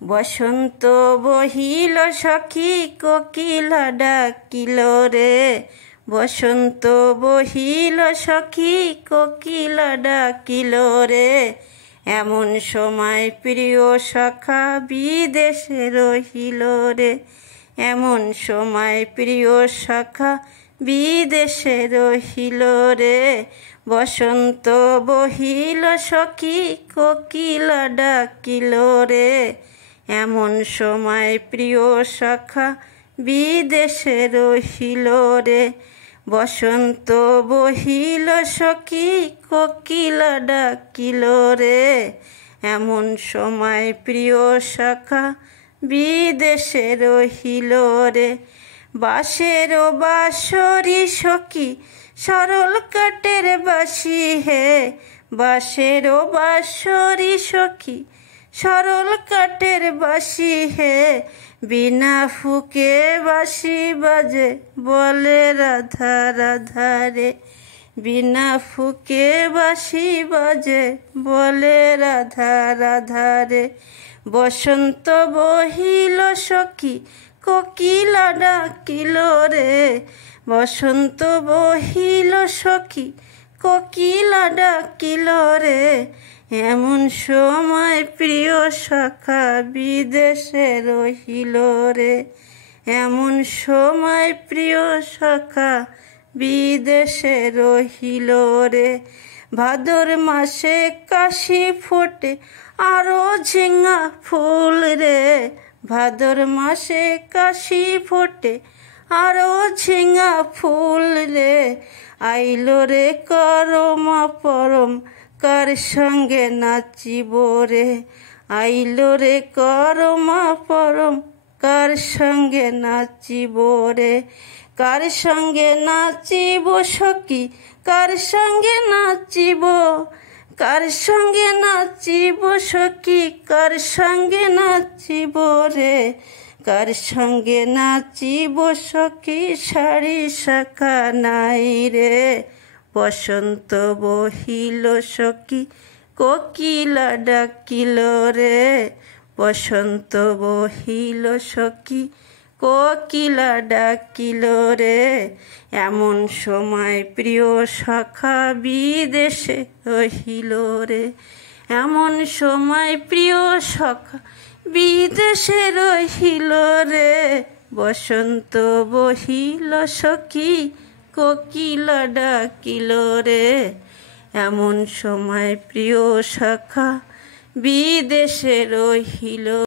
বসন্ত বহিল সখী কোকিলা ডাকিল রে, বসন্ত বহিল সখী কোকিলা ডাকিল রে। এমন সময় প্রিয় সখা বিদেশে রহিল রে, এমন সময় প্রিয় সখা বিদেশে রহিল রে। বসন্ত বহিল সখী কোকিলা ডাকিল রে, এমন সময় প্রিয় সখা বিদেশে রহিল রে। বসন্ত বহিল সখী কোকিলা ডাকিল রে, এমন সময় প্রিয় সখা বিদেশে রহিল রে। বাঁশের বাঁশরি সখী সরল কাঠের বাঁশি হে, বাঁশের বাঁশরি সখী সরল কাঠের বাঁশি হে। বিনা ফুকে বাঁশি বাজে বলে রাধা রাধা রে, বিনা ফুকে বাঁশি বাজে বলে রাধা রাধা রে। বসন্ত বহিল সখী কোকিলা ডাকিল রে, বসন্ত বহিল সখী কোকিলা ডাকিল রে। এমন সময় প্রিয় সখা বিদেশে রহিল রে, এমন সময় প্রিয় সখা বিদেশে রহিল রে। ভাদর মাসে কাশি ফোটে আরো ঝিঙা ফুল রে, ভাদর মাসে কাশি ফোটে আরো ঝিঙা ফুল রে। আইলো রে করমা পরম কার সঙ্গে নাচিব রে, আইলো রে করমা পরম কার সঙ্গে নাচিব রে। কার সঙ্গে নাচিব সখী কার সঙ্গে নাচিব, কার সঙ্গে নাচিব সখী কার সঙ্গে নাচিব রে। কার সঙ্গে নাচিব সখী সারি শাখা নাই রে। বসন্ত বহিল সখী কোকিলা ডাকিল রে, বসন্ত বহিল সখী কোকিলা ডাকিল রে। এমন সময় প্রিয় সখা বিদেশে রহিল রে, এমন সময় প্রিয় সখা বিদেশে রহিল রে। বসন্ত বহিল সখী কোকিলা ডাকিল রে, এমন সময় প্রিয় সখা বিদেশে রহিল।